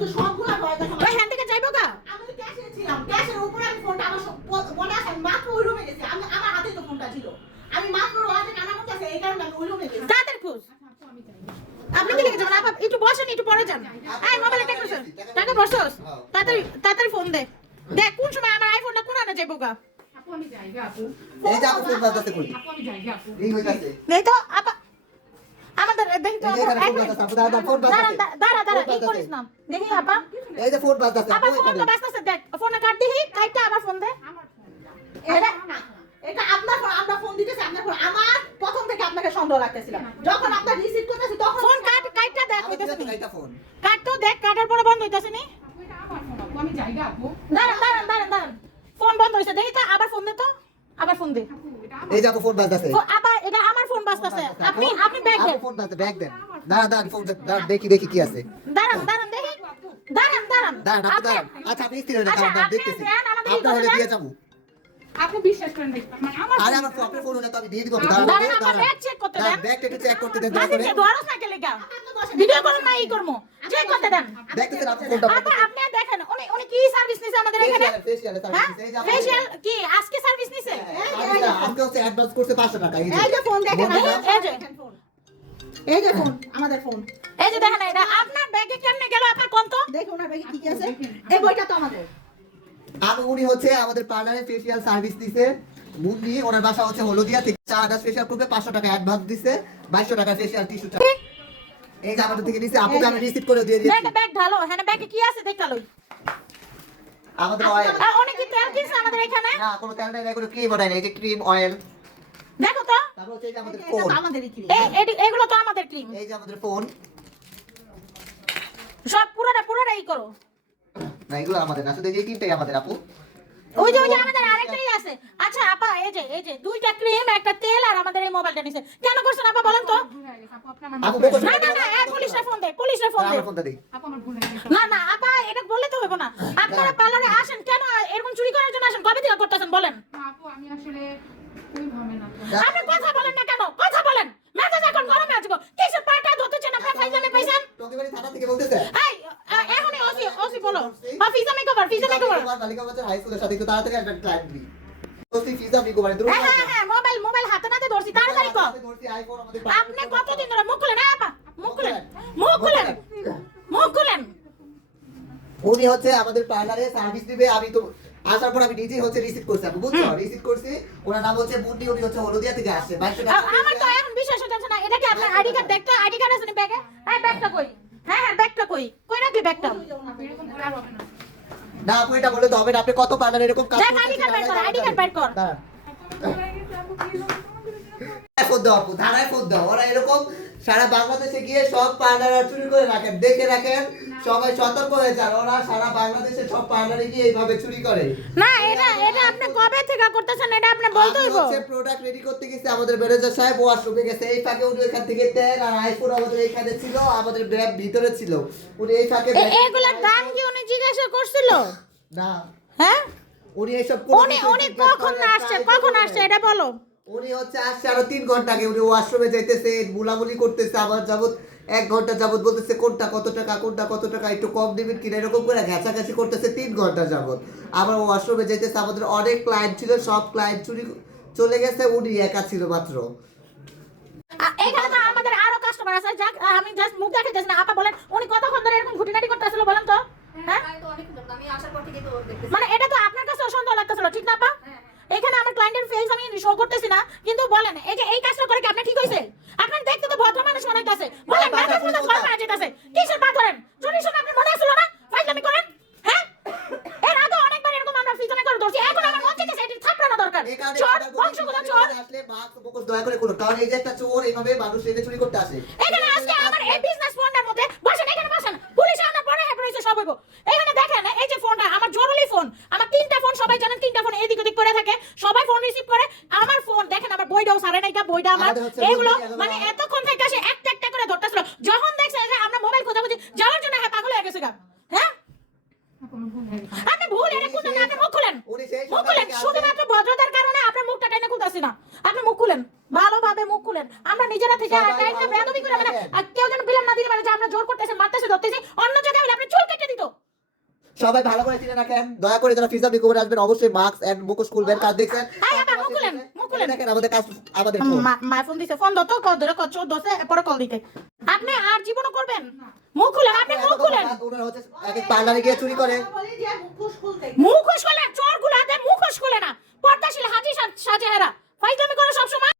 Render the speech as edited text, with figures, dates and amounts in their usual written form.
তো সবগুলা ভয় দেখা ওই হ্যান্ড থেকে যাইবো গা আমি তো ক্যাশে ছিলাম ক্যাশের উপরে আমি ফোনটা আমার মনে আছে আমি মাত্র ওই রুমে গেছি আমি আমার হাতে তো ফোনটা ছিল আমি মাত্র ওয়াজে কানা করতেছে এই কারণে আমি ওই রুমে গেছি তাড়াতাড়ি খুঁজ আপনি কি লিখে যাবেন আপা একটু বসেন একটু পরে যান এই মোবাইলে টাকা বসো টাকা বসোস তাড়াতাড়ি তাড়াতাড়ি ফোন দে দেখ কোন সময় আমার আইফোনটা কোন আনা যাইবো গা আপু আমি যাই গা আপু এই যে আপু ফোন বাজতেছে কই আপু আমি যাই গা আপু রিং হইতাছে দেখ তো আপা আমাদের দেখি তো এই যে এখানে ফোন বাজতেছে আপু দাঁড়া ফোন বাজতেছে দাঁড়া এই করিস না দেখি আপা এই যে ফোন বাজতেছে আপা ফোন তো বাজতেছে দেখ ফোনে কাট দিহি কাটটা আবার ফোন দে আমার ফোন এটা এটা আপনার ফোন আমরা ফোন দিতেছি আপনার ফোন আমার প্রথম থেকে আপনাকে সন্দেহ লাগতেছিল যখন আপনার রিসিভ করতেছি তখন ফোন কাটটা দেখ হইতাছে নি এটা ফোন কাট তো দেখ কাটার পরে বন্ধ হইতাছে নি আপু এটা আমার ফোন আপু আমি যাই গা আপু দাঁড়ান ফোন বন্ধ হইছে দেখি তো আবার ফোন দে তো আবার ফোন দে আপু এটা এই যে আপু ফোন বাজতেছে আপা এটা আমার ফোন বাজতেছে আপনি ব্যাগ দেন আপু ফোন বাজতে ব্যাগ দেন দাঁড়া ফোন দাঁড়া দেখি কি আছে দাঁড়ান দেখি দাঁড়ান দাঁড়া আপু দাঁড়া আচ্ছা আপনি স্থির হয়ে আচ্ছা, দাঁড়ান আপনি দেখতেছি দেন, আমাদের আপনার হলে এই দিয়ে যাবো আপু বিশ্বাস করেন দেখতে মানে আমার আরে আমার আপনার ফোন হলে তো আমি দিয়ে দিব দাঁড়ান আমার ব্যাগ চেক করতে দেন ব্যাগটা একটু চেক করতে দেন দয়া আপনি করে ধরছ না কে লাগা ভিডিও করুন না এই করমু চেক করতে দেন দেখতেছেন আপু ফোনটা আপা আপনি দেখেন উনি কি সার্ভিস নিছে আমাদের এখানে ফেশিয়াল হ্যাঁ সার্ভিস এই যে ফেশিয়াল কি আজকে সার্ভিস নিছে আজকে হচ্ছে অ্যাডভান্স করতে 500 টাকা এই এই যে ফোন দেখেন বন্ধুরা, এই যে ফোন আমাদের ফোন এই যে দেখেন এটা আপনার ব্যাগে কেমনে গেল আপনার কোন তো দেখুন ওনার ব্যাগে কি কি আছে এই বইটা তো আমাদের আমি উনি হচ্ছে আমাদের পার্লারে ফেশিয়াল সার্ভিস দিছে মুন্নি ওনার বাসা হচ্ছে হলদিয়া থেকে 4 ফেশিয়াল করবে 500 টাকা অ্যাডভান্স দিছে 2200 টাকা ফেশিয়াল টিস্যু চার্জ এই যে আমাদের থেকে নিছে আপুকে আমি রিসিভ করে দিয়ে দিয়েছি ব্যাগ ঢালো হ্যাঁ ব্যাগে কি আছে দেখালো আমাদের অয়েল উনি কি তেল কিনছে আমাদের এখানে না কোনো তেল নাই কোনো ক্রিম নাই এই যে ক্রিম অয়েল দেখো তো তারপর হচ্ছে এই যে আমাদের এটা ফোন তো আমাদেরই কি এগুলো তো আমাদের ক্রিম এই যে আমাদের ফোন সব পুরোটাই করো না এগুলো আমাদের না শুধু এই তিনটাই আমাদের আপু ওই যে আমাদের আরেকটাই আছে আচ্ছা আপা এই যে দুইটা ক্রিম একটা তেল আর আমাদের এই মোবাইলটা নিছে কেন করছেন আপা বলেন তো ভুল হয়ে গেছে আপু আপনি আমার আপু মাফ বেকন করে না পুলিশে ফোন দে আমার ফোনটা দেই আপু আমার ভুল হয়ে গেছে না আপা এটা বললে তো হবে না আপনারা পার্লারে আসেন কেন এরকম চুরি করার জন্য আসেন কবে থেকে করতেছেন বলেন না, আপু আমি আসলে ওই ভাবে না আপনি কথা বলেন না কেন কথা বলেন মেজাজ এখন গরমে আছে গো কিসের পাটা ধরতেছেন আপনারা ফাইজামে পাইছেন টকিবাড়ি থানা থেকে বলতেছে এই এখনই ওসি বলো ফিজামে কভার তোমার বালিকা বাচ্চার হাই স্কুলের সাথে একটু তাড়াতাড়ি আসবেন ক্লায়েন্ট দি ওসি ফিজা বিকো মানে দ্রুত হ্যাঁ মোবাইল হাতে নাতে ধরছি তাড়াতাড়ি কর ধরছি আইফোন আমাদের আপনি কতদিন ধরে মুখ খুলেন আপা মুখ খুলেন উনি হচ্ছে আমাদের পার্লারে সার্ভিস দিবে আমি তো আসার পর আমি নিজেই হচ্ছে রিসিভ করছি আপনি বুঝছো রিসিভ করছি ওনার নাম হচ্ছে মুন্নি উনি হচ্ছে হলদিয়া থেকে আসছে 2200 টাকা আমার তো এখন বিশ্বাস হচ্ছে না এটা কি আপনার আইডি কার্ড দেখতে আইডি কার্ড আছে নি ব্যাগে হ্যাঁ ব্যাগটা কই হ্যাঁ ব্যাগটা কই রাখলি ব্যাগটা এরকম করে আর হবে না না আপনি এটা বলে তো হবে না আপনি কত পার্লারে এরকম কাজ দেখ আইডি কার্ড বের কর দাঁড়ান আপু আমার ভুল হয়ে গেছে আপু প্লিজ ফোন দাও আপু ধারায় ফোন দাও ওরা এরকম সারা বাংলাদেশে গিয়ে সব পার্লার চুরি করে রাখেন দেখে রাখেন সবাই সতর্ক হয়ে যান ওরা সারা বাংলাদেশে সব পার্লারে গিয়ে এইভাবে চুরি করে না এটা আপনি কবে থেকে করতেছেন এটা আপনি বলতে হইব হচ্ছে প্রোডাক্ট রেডি করতে গেছে আমাদের ম্যানেজার সাহেব ওয়াশরুমে গেছে এই ফাঁকে উনি এখান থেকে তেল আর আইফোন আমাদের এইখানে ছিল আমাদের ব্যাগ ভিতরে ছিল উনি এই ফাঁকে এগুলোর দাম কি উনি জিজ্ঞাসা করছিল না হ্যাঁ উনি এইসব উনি কখন আসছে এটা বলো উনি হচ্ছে আসছে আরো 3 ঘন্টা আগে উনি ওয়াশরুমে যাইতেছে বুলাবুলি করতেছে আবার যাবত 1 ঘন্টা যাবত বলতেছে কোনটা কত টাকা একটু কম দিবেন কিনা এরকম করে ঘাঁচাঘাঁচি করতেছে 3 ঘন্টা যাবত আবার ওয়াশরুমে যাইতেছে আমাদের অনেক ক্লায়েন্ট ছিল সব ক্লায়েন্ট চুরি চলে গেছে উনি একা ছিল মাত্র এখানে তো আমাদের আরো কাস্টমার আছে যাক আমি জাস্ট মুখ দেখে যাচ্ছি না আপা বলেন উনি কতক্ষণ ধরে এরকম ঘুটিনাটি করতেছিল বলেন তো হ্যাঁ আমি আসার পর থেকে তো দেখতেছি মানে এটা তো আপনার কাছে সন্দেহ লাগতেছিল ঠিক না আপা এখানে আমার ক্লায়েন্টের ফেস আমি শো করতেছি না কিন্তু বলেন এই যে এই কাজটা করে কি আপনি ঠিক হইছে আপনার দেখতে তো ভদ্র মানুষ মনে হইতাছে বলেন না কাছে তো গরম হয়ে যেতেছে কিসের পা ধরেন চুরি শুনে আপনি মনে আসলো না ফাইজলামি করেন হ্যাঁ এর আগে অনেকবার এরকম আমরা ফিজামে করে ধরছি এখন আমার মন চাইতেছে এটা থাপড়ানো দরকার চোর বংশগত চোর আসলে মাস্ক ফোকাস দয়া করে করুন কারণ এই যে একটা চোর এইভাবে মানুষ এনে চুরি করতে আসে এখানে আজকে আমার এই বিজনেস ফোনটার মধ্যে বসেন এখানে বসেন পুলিশ আমরা পরে হ্যাঁ পড়েছে সব হইব এখানে দেখেন এই যে ফোনটা আমার জরুরি ফোন আমার 3টা ফোন সবাই জানেন 3টা ফোন এদিক ওদিক পড়ে থাকে সবাই ফোন রিসিভ করে আমার ফোন দেখেন আমার বইটাও সারে নাইকা বইটা আমার এগুলো মানে এতক্ষণ থেকে সে একটা করে ধরতেছিল যখন দেখছে যে আমরা মোবাইল খোঁজাখুঁজি যাওয়ার জন্য হ্যাঁ পাগল হয়ে গেছে গা হ্যাঁ আপু আমার ভুল হয়ে গেছে আপনি ভুল এটা কোন না আপনি মুখ খুলেন উনি সেই মুখ খুলেন শুধুমাত্র ভদ্রতার কারণে আপনার মুখটা টেনে খুলতেছি না আপনি মুখ খুলেন ভালোভাবে মুখ খুলেন আমরা নিজেরা থেকে টাইমটা বেয়াদবি করে মানে কেউ যেন বিলম্ব না দিতে পারে যে আমরা জোর করতেছি মারতেছি ধরতেছি অন্য জায়গায় হলে আপনি চুল কেটে সবাই ভালো করে চিনে রাখেন, দয়া করে যারা ফিজা বিকোরে আসবেন অবশ্যই মাস্ক এন্ড মুখোশ খুলবেন। কাজ দেখছেন দেখেন আমাদের কাজ, আমাদের ফোন। মা ফোন দিছে, ফোন দাও তো, কল ধরে কল 14 পরে কল দিতে। আপনি আর জীবনও করবেন? মুখ খুলেন, আপনি মুখ খুলেন। ওনারা হচ্ছে এক এক পার্লারে গিয়ে চুরি করে। বলি যে মুখোশ খুলতে মুখোশ খুলে, চোর গুলাতে মুখোশ খুলে না, পর্দাশীল হাজি সাজেহারা ফাইজলামি করে সবসময়।